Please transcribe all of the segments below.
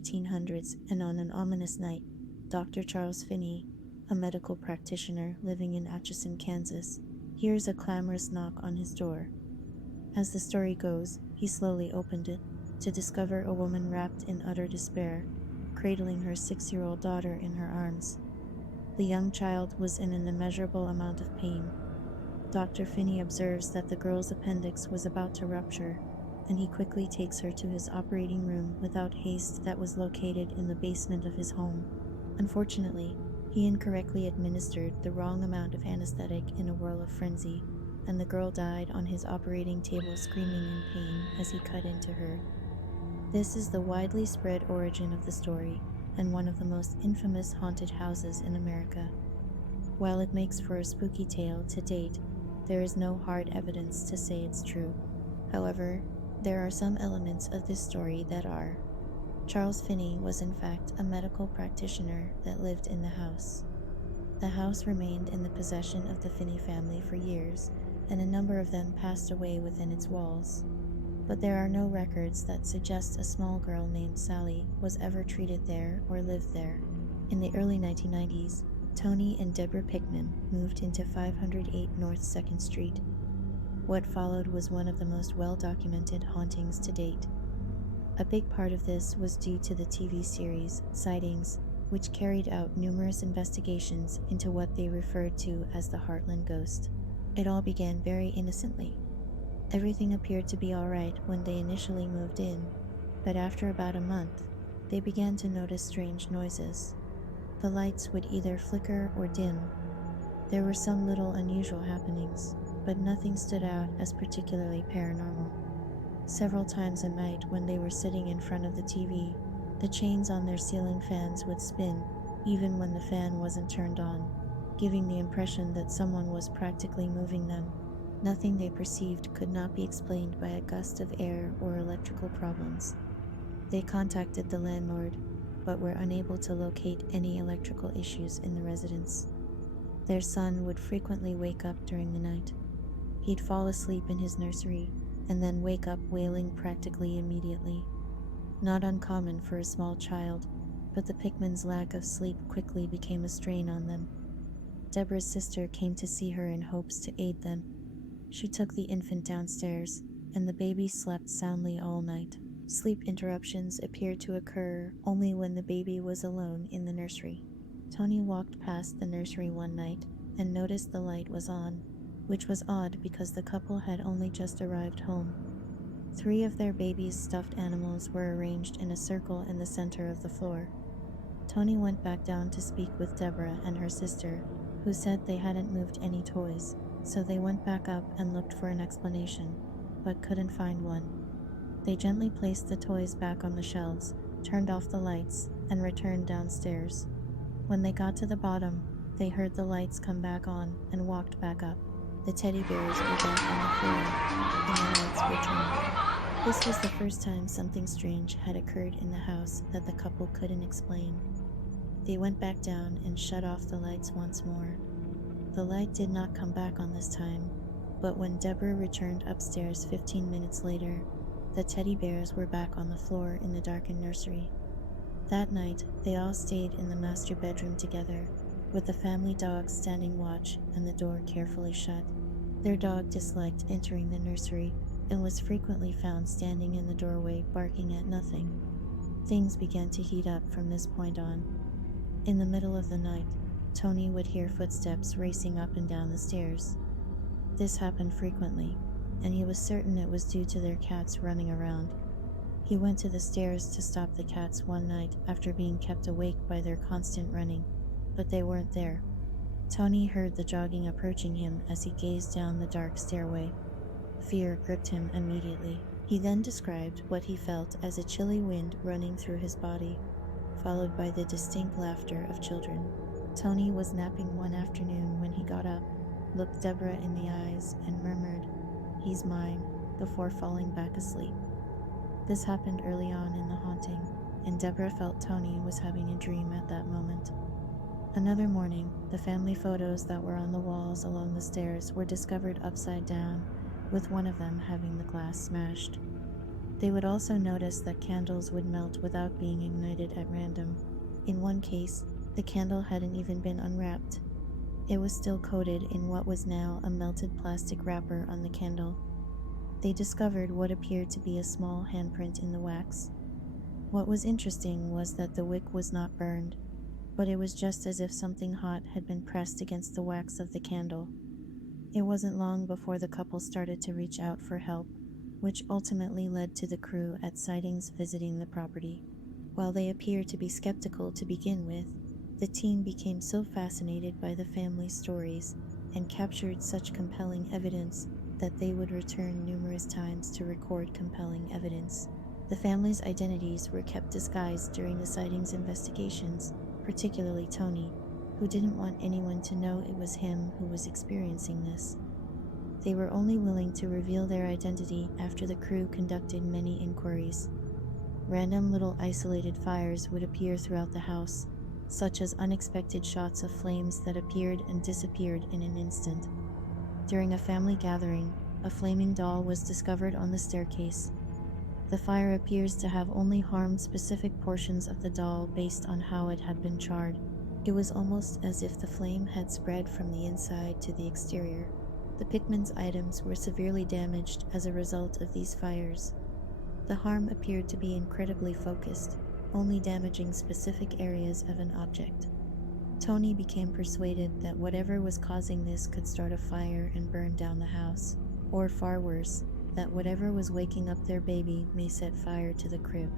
1800s, and on an ominous night, Dr. Charles Finney, a medical practitioner living in Atchison, Kansas, hears a clamorous knock on his door. As the story goes, he slowly opened it to discover a woman wrapped in utter despair, cradling her 6-year-old daughter in her arms. The young child was in an immeasurable amount of pain. Dr. Finney observes that the girl's appendix was about to rupture, and he quickly takes her to his operating room without haste that was located in the basement of his home. Unfortunately, he incorrectly administered the wrong amount of anesthetic in a whirl of frenzy, and the girl died on his operating table screaming in pain as he cut into her. This is the widely spread origin of the story, and one of the most infamous haunted houses in America. While it makes for a spooky tale to date, there is no hard evidence to say it's true. However, there are some elements of this story that are. Charles Finney was in fact a medical practitioner that lived in the house. The house remained in the possession of the Finney family for years, and a number of them passed away within its walls. But there are no records that suggest a small girl named Sallie was ever treated there or lived there. In the early 1990s, Tony and Deborah Pickman moved into 508 North 2nd Street. What followed was one of the most well-documented hauntings to date. A big part of this was due to the TV series Sightings, which carried out numerous investigations into what they referred to as the Heartland Ghost. It all began very innocently. Everything appeared to be alright when they initially moved in, but after about a month, they began to notice strange noises. The lights would either flicker or dim. There were some little unusual happenings, but nothing stood out as particularly paranormal. Several times a night when they were sitting in front of the TV, the chains on their ceiling fans would spin, even when the fan wasn't turned on, giving the impression that someone was practically moving them. Nothing they perceived could not be explained by a gust of air or electrical problems. They contacted the landlord, but were unable to locate any electrical issues in the residence. Their son would frequently wake up during the night. He'd fall asleep in his nursery, and then wake up wailing practically immediately. Not uncommon for a small child, but the Pickmans' lack of sleep quickly became a strain on them. Deborah's sister came to see her in hopes to aid them. She took the infant downstairs, and the baby slept soundly all night. Sleep interruptions appeared to occur only when the baby was alone in the nursery. Tony walked past the nursery one night and noticed the light was on, which was odd because the couple had only just arrived home. 3 of their baby's stuffed animals were arranged in a circle in the center of the floor. Tony went back down to speak with Deborah and her sister, who said they hadn't moved any toys, so they went back up and looked for an explanation, but couldn't find one. They gently placed the toys back on the shelves, turned off the lights, and returned downstairs. When they got to the bottom, they heard the lights come back on and walked back up. The teddy bears were back on the floor, and the lights were turned. This was the first time something strange had occurred in the house that the couple couldn't explain. They went back down and shut off the lights once more. The light did not come back on this time, but when Deborah returned upstairs 15 minutes later, the teddy bears were back on the floor in the darkened nursery. That night, they all stayed in the master bedroom together, with the family dog standing watch and the door carefully shut. Their dog disliked entering the nursery and was frequently found standing in the doorway barking at nothing. Things began to heat up from this point on. In the middle of the night, Tony would hear footsteps racing up and down the stairs. This happened frequently, and he was certain it was due to their cats running around. He went to the stairs to stop the cats one night after being kept awake by their constant running, but they weren't there. Tony heard the jogging approaching him as he gazed down the dark stairway. Fear gripped him immediately. He then described what he felt as a chilly wind running through his body, followed by the distinct laughter of children. Tony was napping one afternoon when he got up, looked Deborah in the eyes, and murmured, "He's mine," before falling back asleep. This happened early on in the haunting, and Deborah felt Tony was having a dream at that moment. Another morning, the family photos that were on the walls along the stairs were discovered upside down, with one of them having the glass smashed. They would also notice that candles would melt without being ignited at random. In one case, the candle hadn't even been unwrapped. It was still coated in what was now a melted plastic wrapper on the candle. They discovered what appeared to be a small handprint in the wax. What was interesting was that the wick was not burned, but it was just as if something hot had been pressed against the wax of the candle. It wasn't long before the couple started to reach out for help, which ultimately led to the crew at Sightings visiting the property. While they appeared to be skeptical to begin with, the team became so fascinated by the family's stories and captured such compelling evidence that they would return numerous times to record compelling evidence. The family's identities were kept disguised during the sightings investigations, particularly Tony, who didn't want anyone to know it was him who was experiencing this. They were only willing to reveal their identity after the crew conducted many inquiries. Random little isolated fires would appear throughout the house, such as unexpected shots of flames that appeared and disappeared in an instant. During a family gathering, a flaming doll was discovered on the staircase. The fire appears to have only harmed specific portions of the doll based on how it had been charred. It was almost as if the flame had spread from the inside to the exterior. The Pickman's items were severely damaged as a result of these fires. The harm appeared to be incredibly focused, only damaging specific areas of an object. Tony became persuaded that whatever was causing this could start a fire and burn down the house, or far worse, that whatever was waking up their baby may set fire to the crib.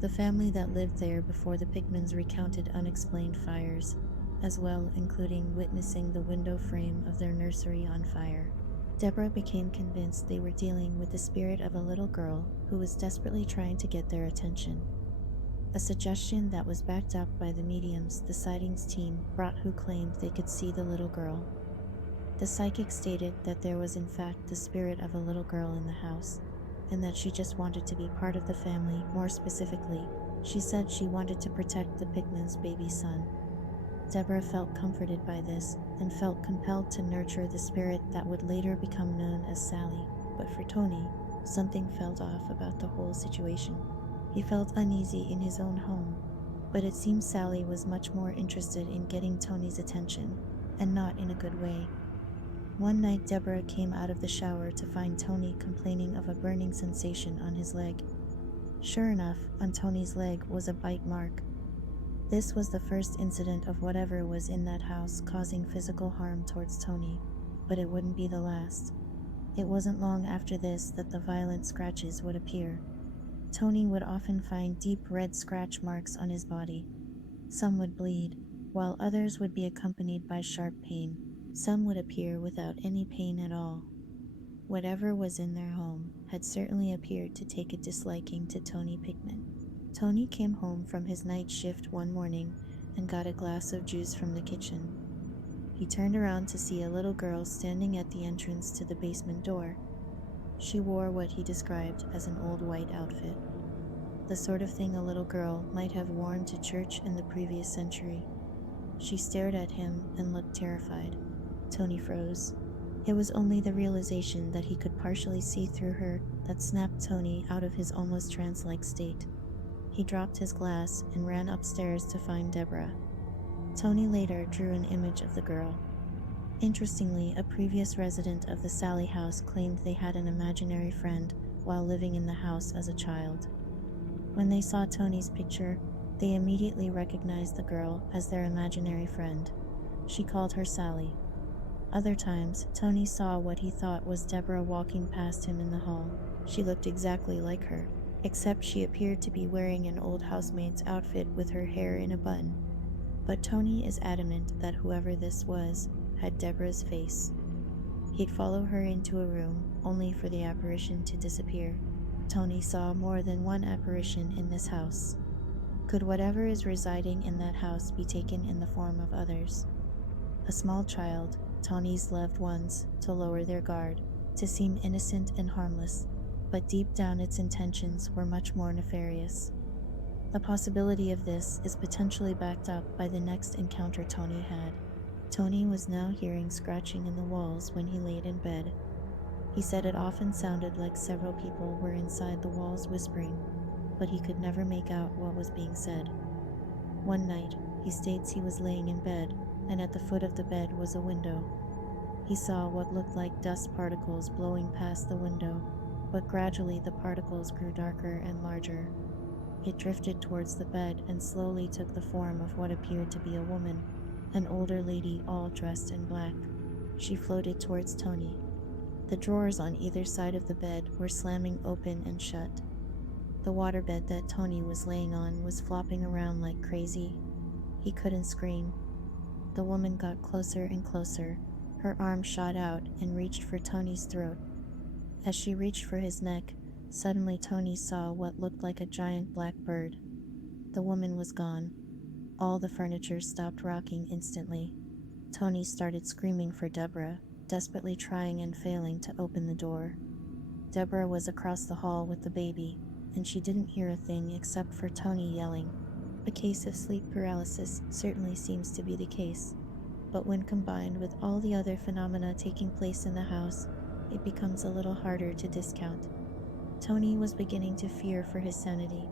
The family that lived there before the Pickmans recounted unexplained fires, as well including witnessing the window frame of their nursery on fire. Deborah became convinced they were dealing with the spirit of a little girl who was desperately trying to get their attention. A suggestion that was backed up by the mediums the sightings team brought who claimed they could see the little girl. The psychic stated that there was in fact the spirit of a little girl in the house, and that she just wanted to be part of the family. More specifically, she said she wanted to protect the Pickman's baby son. Deborah felt comforted by this and felt compelled to nurture the spirit that would later become known as Sallie. But for Tony, something felt off about the whole situation. He felt uneasy in his own home, but it seemed Sallie was much more interested in getting Tony's attention, and not in a good way. One night, Deborah came out of the shower to find Tony complaining of a burning sensation on his leg. Sure enough, on Tony's leg was a bite mark. This was the first incident of whatever was in that house causing physical harm towards Tony, but it wouldn't be the last. It wasn't long after this that the violent scratches would appear. Tony would often find deep red scratch marks on his body. Some would bleed, while others would be accompanied by sharp pain. Some would appear without any pain at all. Whatever was in their home had certainly appeared to take a disliking to Tony Pickman. Tony came home from his night shift one morning and got a glass of juice from the kitchen. He turned around to see a little girl standing at the entrance to the basement door. She wore what he described as an old white outfit, the sort of thing a little girl might have worn to church in the previous century. She stared at him and looked terrified. Tony froze. It was only the realization that he could partially see through her that snapped Tony out of his almost trance-like state. He dropped his glass and ran upstairs to find Deborah. Tony later drew an image of the girl. Interestingly, a previous resident of the Sallie House claimed they had an imaginary friend while living in the house as a child. When they saw Tony's picture, they immediately recognized the girl as their imaginary friend. She called her Sallie. Other times, Tony saw what he thought was Deborah walking past him in the hall. She looked exactly like her, except she appeared to be wearing an old housemaid's outfit with her hair in a bun. But Tony is adamant that whoever this was had Deborah's face. He'd follow her into a room, only for the apparition to disappear. Tony saw more than one apparition in this house. Could whatever is residing in that house be taken in the form of others? A small child, Tony's loved ones, to lower their guard, to seem innocent and harmless, but deep down its intentions were much more nefarious. The possibility of this is potentially backed up by the next encounter Tony had. Tony was now hearing scratching in the walls when he laid in bed. He said it often sounded like several people were inside the walls whispering, but he could never make out what was being said. One night, he states he was laying in bed, and at the foot of the bed was a window. He saw what looked like dust particles blowing past the window, but gradually the particles grew darker and larger. It drifted towards the bed and slowly took the form of what appeared to be a woman, an older lady all dressed in black. She floated towards Tony. The drawers on either side of the bed were slamming open and shut. The waterbed that Tony was laying on was flopping around like crazy. He couldn't scream. The woman got closer and closer. Her arm shot out and reached for Tony's throat. As she reached for his neck, suddenly Tony saw what looked like a giant black bird. The woman was gone. All the furniture stopped rocking instantly. Tony started screaming for Deborah, desperately trying and failing to open the door. Deborah was across the hall with the baby, and she didn't hear a thing except for Tony yelling. A case of sleep paralysis certainly seems to be the case, but when combined with all the other phenomena taking place in the house, it becomes a little harder to discount. Tony was beginning to fear for his sanity.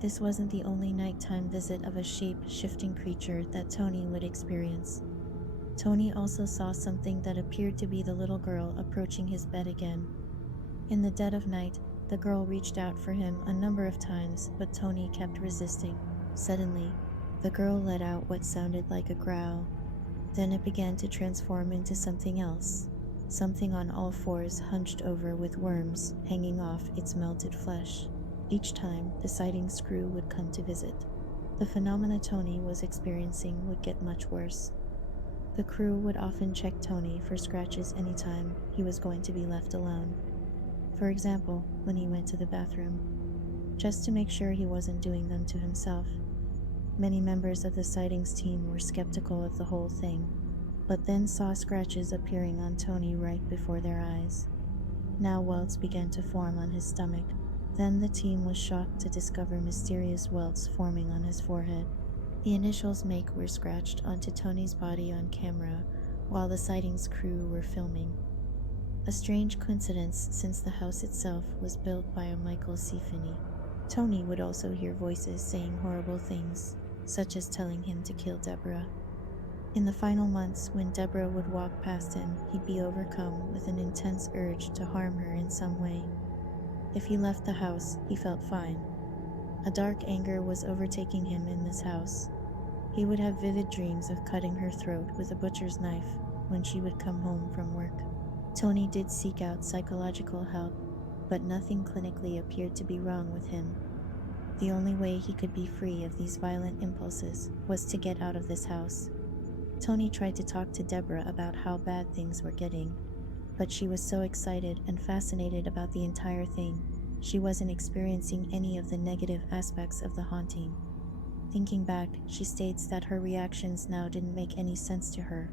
This wasn't the only nighttime visit of a shape-shifting creature that Tony would experience. Tony also saw something that appeared to be the little girl approaching his bed again. In the dead of night, the girl reached out for him a number of times, but Tony kept resisting. Suddenly, the girl let out what sounded like a growl. Then it began to transform into something else, something on all fours hunched over with worms hanging off its melted flesh. Each time, the sightings crew would come to visit. The phenomena Tony was experiencing would get much worse. The crew would often check Tony for scratches anytime he was going to be left alone. For example, when he went to the bathroom, just to make sure he wasn't doing them to himself. Many members of the sightings team were skeptical of the whole thing, but then saw scratches appearing on Tony right before their eyes. Now welts began to form on his stomach. Then the team was shocked to discover mysterious welts forming on his forehead. The initials Make were scratched onto Tony's body on camera while the sightings crew were filming. A strange coincidence since the house itself was built by a Michael C. Finney. Tony would also hear voices saying horrible things, such as telling him to kill Deborah. In the final months, when Deborah would walk past him, he'd be overcome with an intense urge to harm her in some way. If he left the house, he felt fine. A dark anger was overtaking him in this house. He would have vivid dreams of cutting her throat with a butcher's knife when she would come home from work. Tony did seek out psychological help, but nothing clinically appeared to be wrong with him. The only way he could be free of these violent impulses was to get out of this house. Tony tried to talk to Deborah about how bad things were getting, but she was so excited and fascinated about the entire thing, she wasn't experiencing any of the negative aspects of the haunting. Thinking back, she states that her reactions now didn't make any sense to her,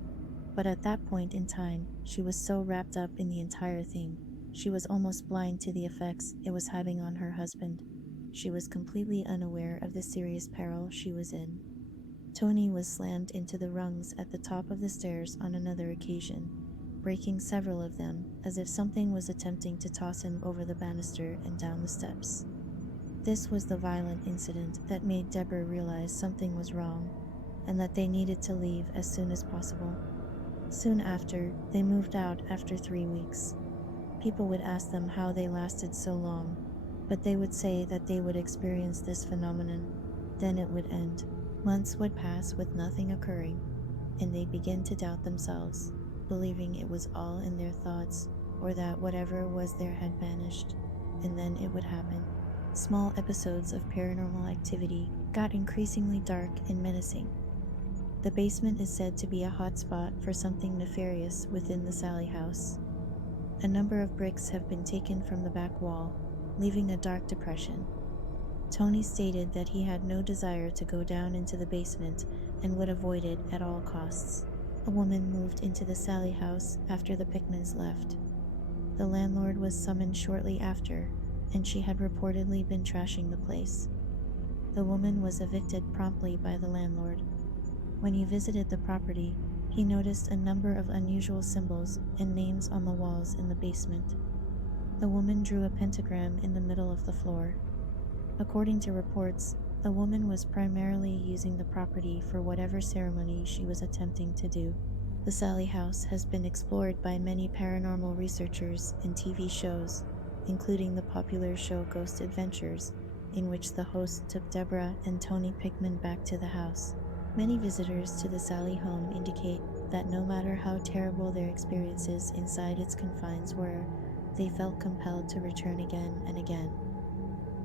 but at that point in time, she was so wrapped up in the entire thing, she was almost blind to the effects it was having on her husband. She was completely unaware of the serious peril she was in. Tony was slammed into the rungs at the top of the stairs on another occasion, breaking several of them as if something was attempting to toss him over the banister and down the steps. This was the violent incident that made Deborah realize something was wrong and that they needed to leave as soon as possible. Soon after, they moved out after 3 weeks. People would ask them how they lasted so long, but they would say that they would experience this phenomenon, then it would end. Months would pass with nothing occurring, and they'd begin to doubt themselves, believing it was all in their thoughts or that whatever was there had vanished, and then it would happen. Small episodes of paranormal activity got increasingly dark and menacing. The basement is said to be a hot spot for something nefarious within the Sallie House. A number of bricks have been taken from the back wall, leaving a dark depression. Tony stated that he had no desire to go down into the basement and would avoid it at all costs. A woman moved into the Sallie House after the Pickmans left. The landlord was summoned shortly after, and she had reportedly been trashing the place. The woman was evicted promptly by the landlord. When he visited the property, He noticed a number of unusual symbols and names on the walls in the basement. The woman drew a pentagram in the middle of the floor. According to reports, the woman was primarily using the property for whatever ceremony she was attempting to do. The Sallie House has been explored by many paranormal researchers in TV shows, including the popular show Ghost Adventures, in which the host took Deborah and Tony Pickman back to the house. Many visitors to the Sallie home indicate that no matter how terrible their experiences inside its confines were, they felt compelled to return again and again.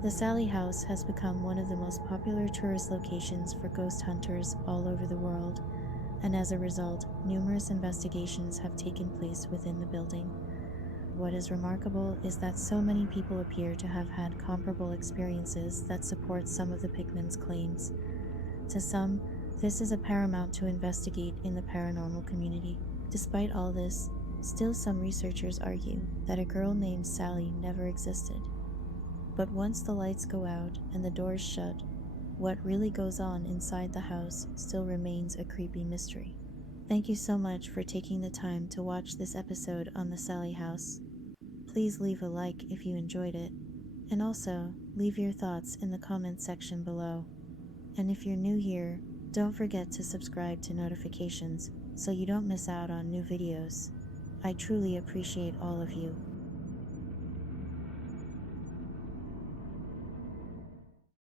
The Sallie House has become one of the most popular tourist locations for ghost hunters all over the world, and as a result, numerous investigations have taken place within the building. What is remarkable is that so many people appear to have had comparable experiences that support some of the Pickman's claims. To some, this is a paramount to investigate in the paranormal community. Despite all this, still some researchers argue that a girl named Sallie never existed. But once the lights go out and the doors shut, what really goes on inside the house still remains a creepy mystery. Thank you so much for taking the time to watch this episode on the Sallie House. Please leave a like if you enjoyed it, and also leave your thoughts in the comments section below. And if you're new here, don't forget to subscribe to notifications so you don't miss out on new videos. I truly appreciate all of you.